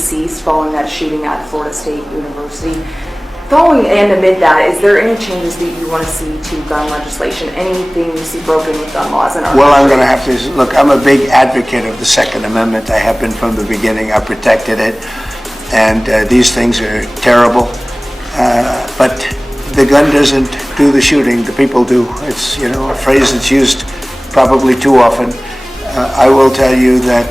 deceased following that shooting at Florida State University. Following and amid that, is there any changes that you want to see to gun legislation? Anything you see broken with gun laws in our Well, country? I'm going to have to look. I'm a big advocate of the Second Amendment. I have been from the beginning. I protected it, and these things are terrible. But the gun doesn't do the shooting. The people do. It's a phrase that's used probably too often. I will tell you that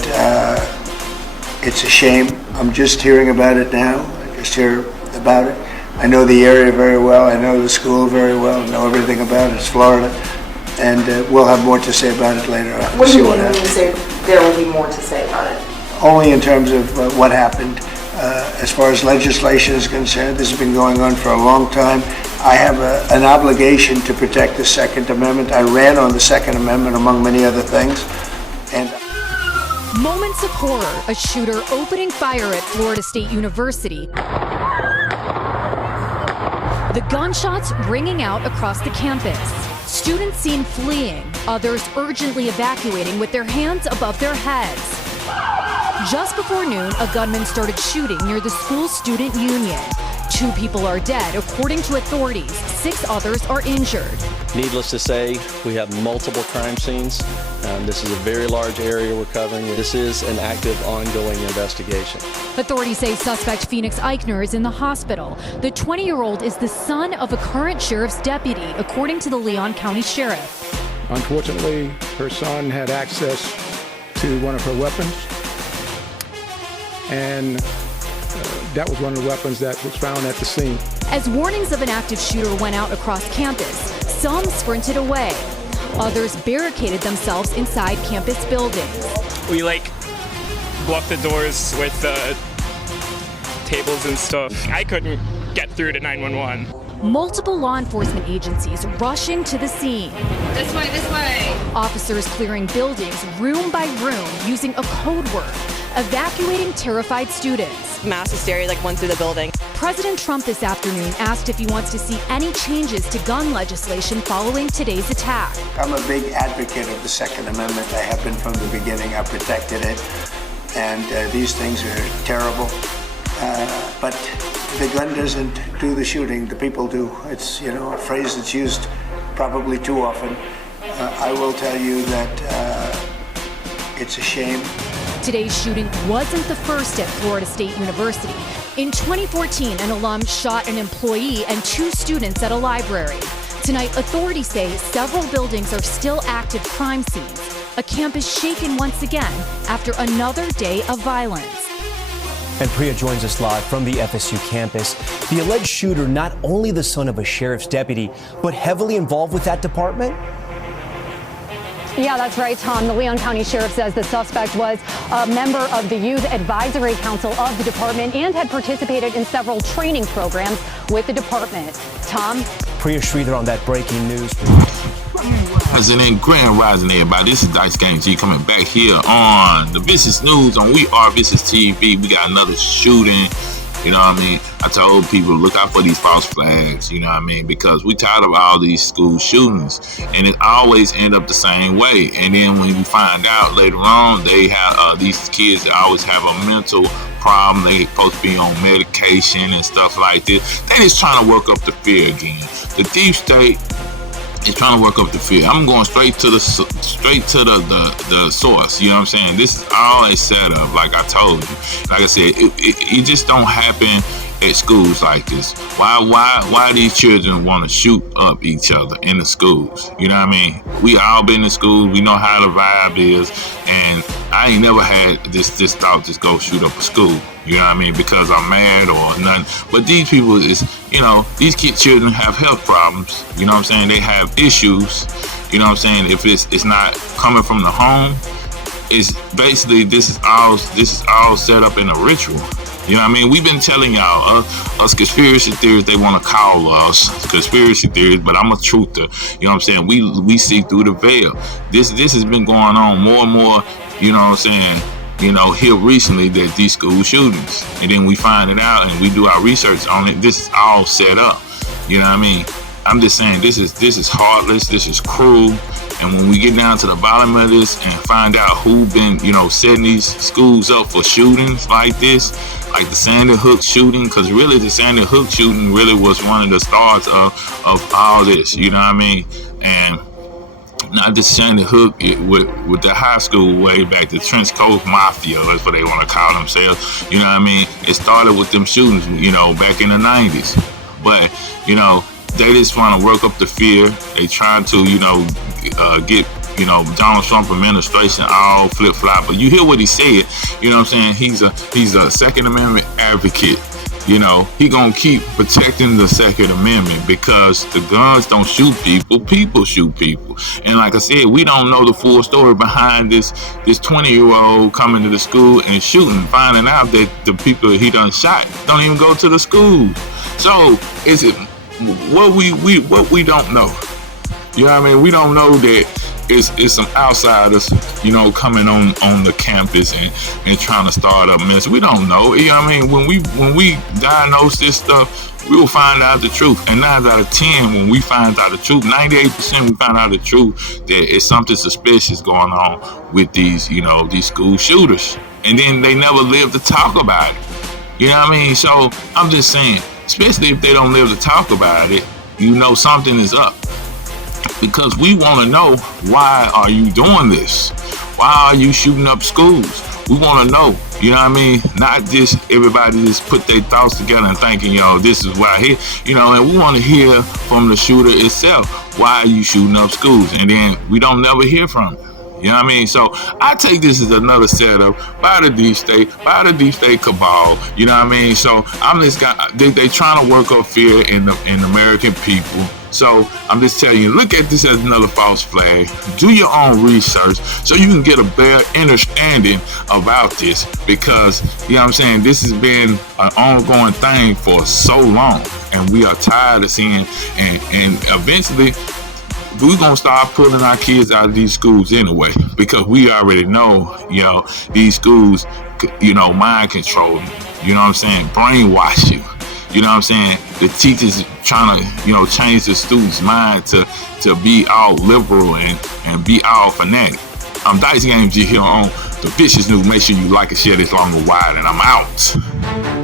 it's a shame. I'm just hearing about it now. I just hear about it. I know the area very well. I know the school very well. I know everything about it. It's Florida. And we'll have more to say about it later. What do you mean when you say there will be more to say about it? Only in terms of what happened. As far as legislation is concerned, this has been going on for a long time. I have an obligation to protect the Second Amendment. I ran on the Second Amendment, among many other things. And moments of horror, a shooter opening fire at Florida State University. The gunshots ringing out across the campus. Students seen fleeing, others urgently evacuating with their hands above their heads. Just before noon, a gunman started shooting near the school student union. 2 people are dead, according to authorities. 6 others are injured. Needless to say, we have multiple crime scenes. This is a very large area we're covering. This is an active, ongoing investigation. Authorities say suspect Phoenix Eichner is in the hospital. The 20-year-old is the son of a current sheriff's deputy, according to the Leon County Sheriff. Unfortunately, her son had access to one of her weapons, and that was one of the weapons that was found at the scene. As warnings of an active shooter went out across campus, some sprinted away. Others barricaded themselves inside campus buildings. We blocked the doors with tables and stuff. I couldn't get through to 911. Multiple law enforcement agencies rushing to the scene. This way, this way. Officers clearing buildings room by room using a code word, evacuating terrified students. Mass hysteria went through the building. President Trump this afternoon asked if he wants to see any changes to gun legislation following today's attack. I'm a big advocate of the Second Amendment. I have been from the beginning. I protected it. And these things are terrible. But the gun doesn't do the shooting. The people do. It's, a phrase that's used probably too often. I will tell you that it's a shame. Today's shooting wasn't the first at Florida State University. In 2014, an alum shot an employee and 2 students at a library. Tonight, authorities say several buildings are still active crime scenes. A campus shaken once again after another day of violence. And Priya joins us live from the FSU campus. The alleged shooter, not only the son of a sheriff's deputy, but heavily involved with that department? Yeah, that's right, Tom. The Leon County Sheriff says the suspect was a member of the Youth Advisory Council of the department and had participated in several training programs with the department. Tom? Priya Sridhar on that breaking news. President Grand Rising, everybody. This is Dice Gang G coming back here on the Vicious News on We Are VishusTv. We got another shooting. You know what I mean? I told people, look out for these false flags, you know what I mean? Because we tired of all these school shootings, and it always end up the same way. And then when you find out later on, they have these kids that always have a mental problem. They supposed to be on medication and stuff like this. They just trying to work up the fear again. The deep state is trying to work up the fear. I'm going straight to the source. You know what I'm saying? This is all a setup, like I told you. Like I said, it just don't happen at schools like this. Why these children want to shoot up each other in the schools? You know what I mean? We all been in schools. We know how the vibe is, and I ain't never had this thought just go shoot up a school. You know what I mean? Because I'm mad or nothing. But these people is, these children have health problems. You know what I'm saying? They have issues. You know what I'm saying? If it's not coming from the home, it's basically this is all set up in a ritual. You know what I mean? We've been telling y'all, us conspiracy theories, they want to call us conspiracy theories, but I'm a truther. You know what I'm saying? We see through the veil. This has been going on more and more, you know what I'm saying, here recently, that these school shootings. And then we find it out and we do our research on it. This is all set up. You know what I mean? I'm just saying this is heartless, this is cruel, And when we get down to the bottom of this and find out who been, setting these schools up for shootings like this, like the Sandy Hook shooting, because really the Sandy Hook shooting really was one of the starts of all this, you know what I mean? And not just Sandy Hook, with the high school way back, the Trench Coast Mafia, that's what they want to call themselves, you know what I mean? It started with them shootings, back in the 90s. But, they just want to work up the fear. They trying to, get, Donald Trump administration all flip-flop. But you hear what he said, you know what I'm saying? He's a Second Amendment advocate. He gonna keep protecting the Second Amendment because the guns don't shoot people, people shoot people. And like I said, we don't know the full story behind this 20-year-old coming to the school and shooting, finding out that the people he done shot don't even go to the school. So is it what we don't know? You know what I mean? We don't know that it's some outsiders, coming on the campus and trying to start up mess. We don't know. You know what I mean? When we diagnose this stuff, we will find out the truth. And 9 out of 10, when we find out the truth, 98% we find out the truth that it's something suspicious going on with these, these school shooters. And then they never live to talk about it. You know what I mean? So I'm just saying, especially if they don't live to talk about it, something is up. Because we want to know, why are you doing this? Why are you shooting up schools? We want to know, you know what I mean? Not just everybody just put their thoughts together and thinking, this is why I hit, and we want to hear from the shooter itself. Why are you shooting up schools? And then we don't never hear from him. You know what I mean? So I take this as another setup by the deep state cabal. You know what I mean? So I'm just they trying to work up fear in American people. So I'm just telling you, look at this as another false flag. Do your own research so you can get a better understanding about this, because, you know what I'm saying, this has been an ongoing thing for so long, and we are tired of seeing, and eventually we're going to start pulling our kids out of these schools anyway, because we already know, these schools, mind control you, you know what I'm saying, brainwash you. You know what I'm saying? The teachers trying to, change the students' mind to be all liberal and be all fanatic. I'm Dice Game G here on the Vicious News. Make sure you like and share this long and wide, and I'm out.